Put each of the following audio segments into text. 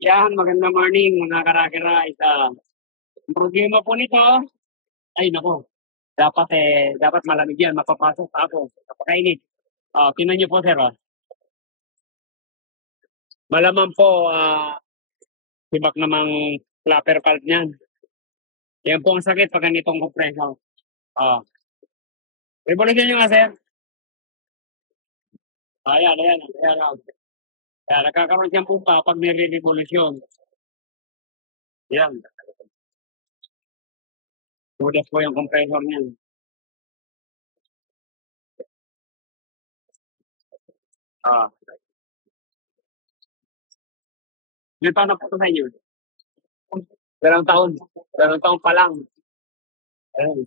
Yan, magandang morning mga karakera. Ang problema po nito, ay nako, dapat malamig yan, mapapasok pa ako. Napakainit. Tingnan niyo po sir, Malaman po, tibak namang flapper valve niyan. Yan po ang sakit pag ganitong kompresyon. Revolution nyo nga sir. Ayan. Kaya nagkakaroon siyang pumpa pag may revolution. Yan. Tudas po yung compressor niyan. Yung taon na po ito sa inyo. Dalawang taon pa lang. Ayun.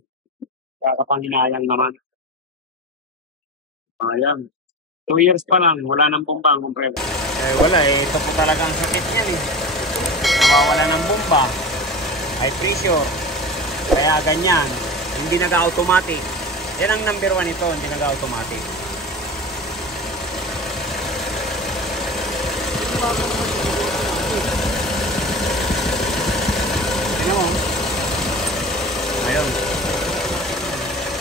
Kakapanghinayang naman. Ayan. 2 years pa lang, wala nang bomba ang compressor. Wala eh. Ito po talaga ang sakit niyan eh. Nawawala ng bomba. High pressure. Kaya ganyan. Hindi nag-automatic. Yan ang number 1 ito, hindi nag-automatic. Tignan mo. Ayun.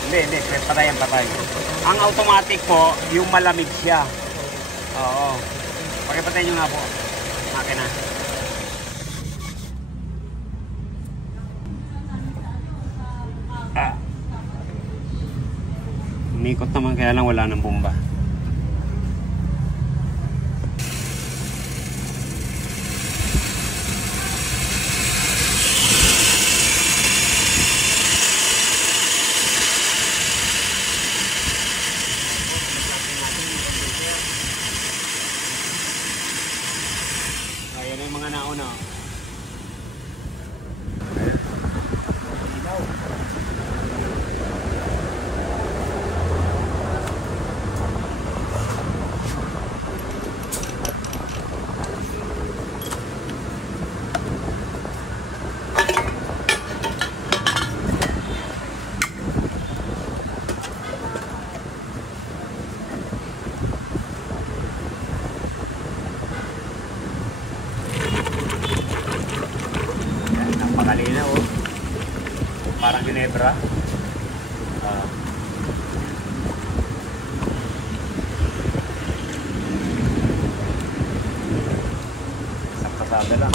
Hindi. Patay. Ang automatic po, yung malamig siya. Oo. Pakipatay nyo nga po. Makina. Umikot naman kaya lang wala ng bomba. Ayan yung mga nauna. Napakalina oh. Parang Ginebra. Isang pasada lang.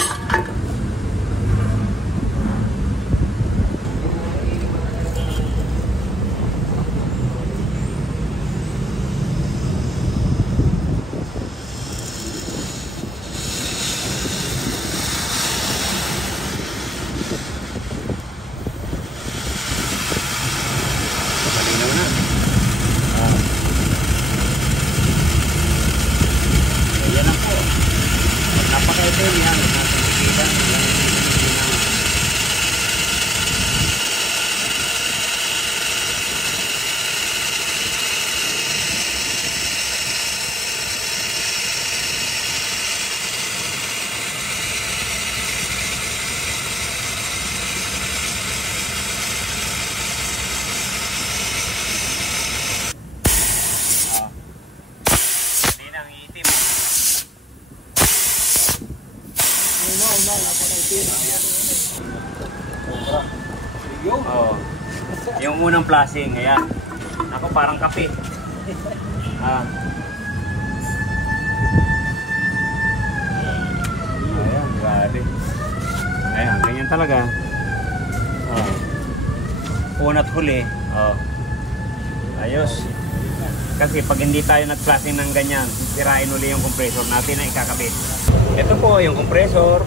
Oh. Yung unang flashing, ayan. Ako parang kape. Ayan, grabe. Ayan, ganyan talaga. Una't huli. Ayos. Kasi pag hindi tayo nag-flashing ng ganyan, sirain uli yung compressor natin na ikakabit. Ito po yung compressor.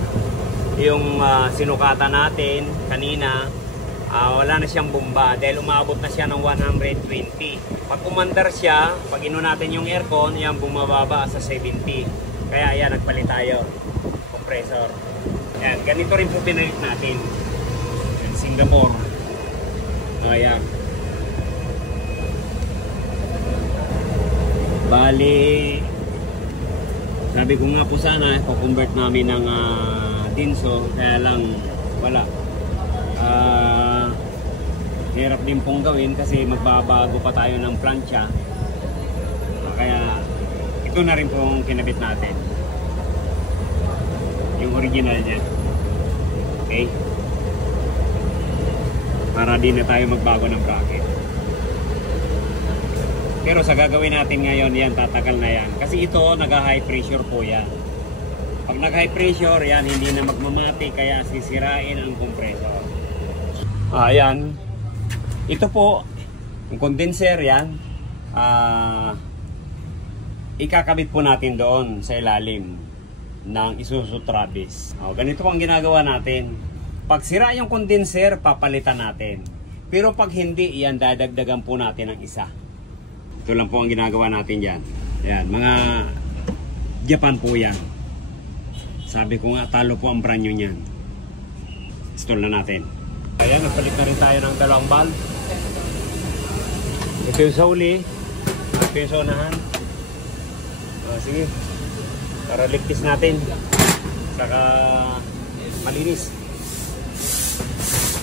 Yung sinukatan natin kanina, wala na siyang bomba dahil umabot na siya ng 120. Pag umandar siya, pag ino natin yung aircon, yan bumababa sa 70. Kaya yan, nagpalit tayo compressor. Yan, ganito rin po pinalit natin. Yan, Singapore. Ayan. Bali, sabi ko nga po sana, i-convert namin ng Dinso, kaya lang wala. Hirap din pong gawin kasi magbabago pa tayo ng plancha. Kaya ito na rin pong kinabit natin. Yung original niya. Okay? Para di na tayo magbago ng bracket. Pero sa gagawin natin ngayon, yan, tatagal na yan. Kasi ito, nag-high pressure po yan. Pag nag-high pressure, yan, hindi na magmamati, kaya sisirain ang compressor. Ayan. Ito po, yung condenser yan, ikakabit po natin doon sa ilalim ng Isuzu Travis. Ganito po ang ginagawa natin. Pag sira yung condenser, papalitan natin. Pero pag hindi, yan, dadagdagan po natin ng isa. Ito lang po ang ginagawa natin dyan. Ayan, mga Japan po yan. Sabi ko nga, talo po ang brand new niyan. Install na natin. Ayan, nagpalit na rin tayo ng dalawang valve. Ito yung sa uli. Ito yung sa unahan. Sige. Para ligtis natin. Saka malinis.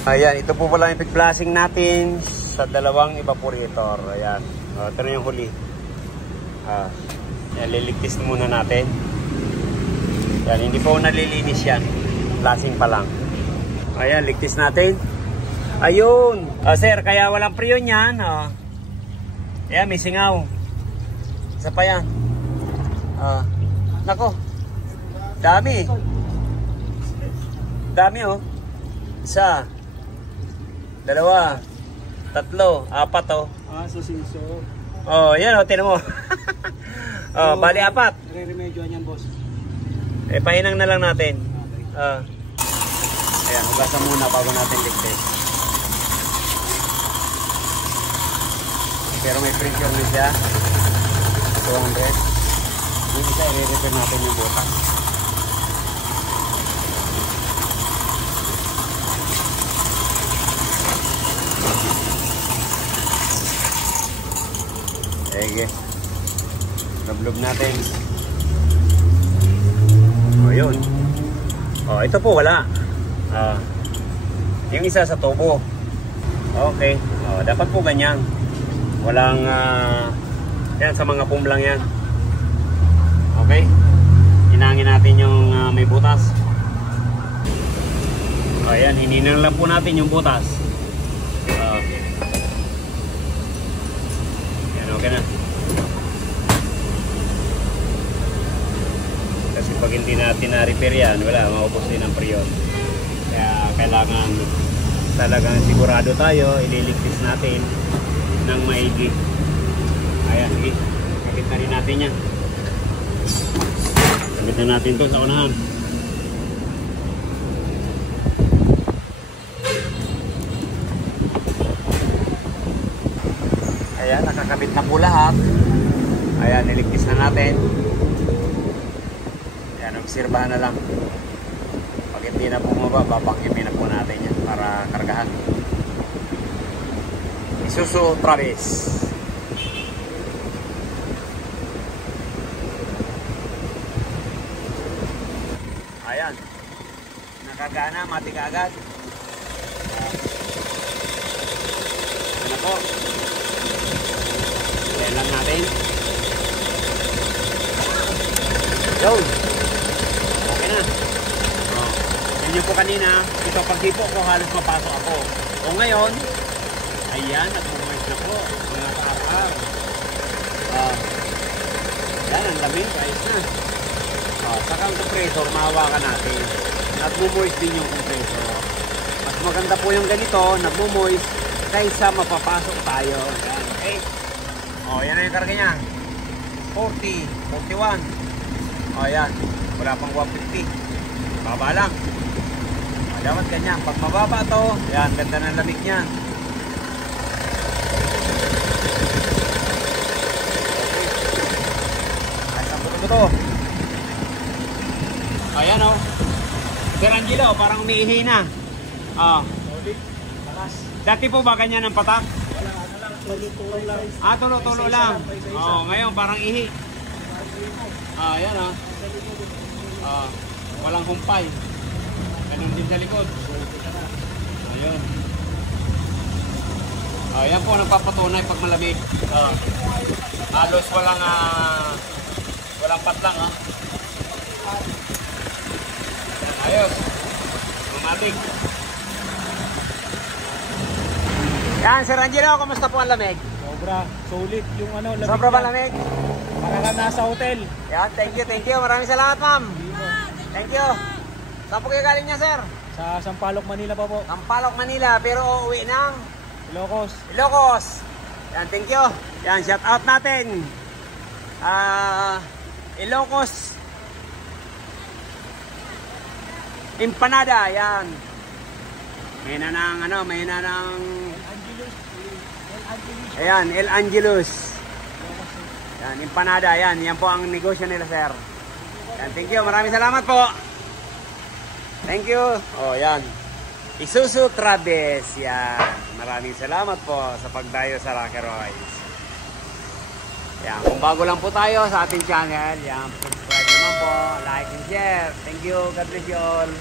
Ayan, ito po pala yung pig-blasting natin sa dalawang evaporator. Ayan. Ito na yung huli. Ayan, liligtis muna natin. Ayan, hindi po nalilinis yan. Blasting pa lang. Ayan, ligtis natin. Ayun. Sir, kaya walang priyon yan. Ayan, may singaw. Isa pa yan. Nako. Dami. Dami oh. Isa. Dalawa. Tatlo. Apat oh. Sa sinso. Yan oh, tinan mo. Bali apat. Re-remedyoan yan, boss. Pahinang na lang natin. Ayan, hugasan muna bago natin ligtis. Pero may pressure na siya. 200. Yung isa, i-repair natin yung butas. Sige. Lub-lub natin. Yun. Ito po wala. Yung isa sa tubo. Okay. Dapat po ganyan. Walang yan, sa mga pum lang yan. Okay. Hinangin natin yung may butas. Ayan, hininang lang po natin yung butas. Yan, okay na. Kasi pag hindi natin na-repair yan, wala, maubos din ang priyon. Kaya kailangan talagang sigurado tayo, ililigtis natin ng maigi. Ayan, sige. Kapit na rin natin yan. Kapit na natin ito sa unahan. Ayan, nakakabit na po lahat. Ayan, niligtis na natin. Ayan, obserbahan na lang. Pag hindi na bumaba, babangkimin na po natin yan para kargahan. Isuzu Travis. Ayan. Nakagana, mati ka agad. Ano po? Ayan lang natin. Yun. Okay na. Yun po kanina. Ito pag di po ako halos mapasok ako. O ngayon, ayan, nag-moist na po. Mga kaakar. Yan, ang lamig. Ayos na. Saka ang compressor, mahawakan natin. Nag-moist din yung compressor. Mas maganda po yung ganito, nag-moist, kaysa mapapasok tayo. Yan, okay. Yan na yung karga niya. 40, 41. Yan. Wala pang 150. Baba lang. Dapat ganyan. Pag mababa to, yan, ganda ng lamig niya. Ito. Ayan o. Sir Angelo, parang umiihi na. Dati po ba ganyan ang patak? Wala, lang. Tulo lang. Tulo lang. Ngayon parang ihi. Ayan o. Walang humpay. Ganun din sa likod. Ayun. Yan po, nagpapatunay pag malamig. Halos walang patlang Ayos. Mamatik. Yan, Sir Angelo, kumusta po ang lamig? Sobra. Solid yung ano. lamig Sobra ba niya. lamig? Para ka nasa hotel. Yan, thank you. Maraming salamat, ma'am. Thank you. Saan po kayo galing niya, sir? Sa Sampaloc, Manila pa po. Sampaloc, Manila, pero uuwi ng Ilocos. Ilocos. Yan, thank you. Yan, shout out natin. Ilocos Empanada, yan. May na ng ayan, El Angelus. Yan, empanada, yan. Yan po ang negosyo nila, sir. Yan, thank you. Maraming salamat po. Thank you. Oh, yan. Isuzu Travis. Yan. Maraming salamat po sa pagdayo sa Rocky Royce. Yan, kung bago lang po tayo sa ating channel, yan, subscribe naman po, like and share. Thank you. God bless you all.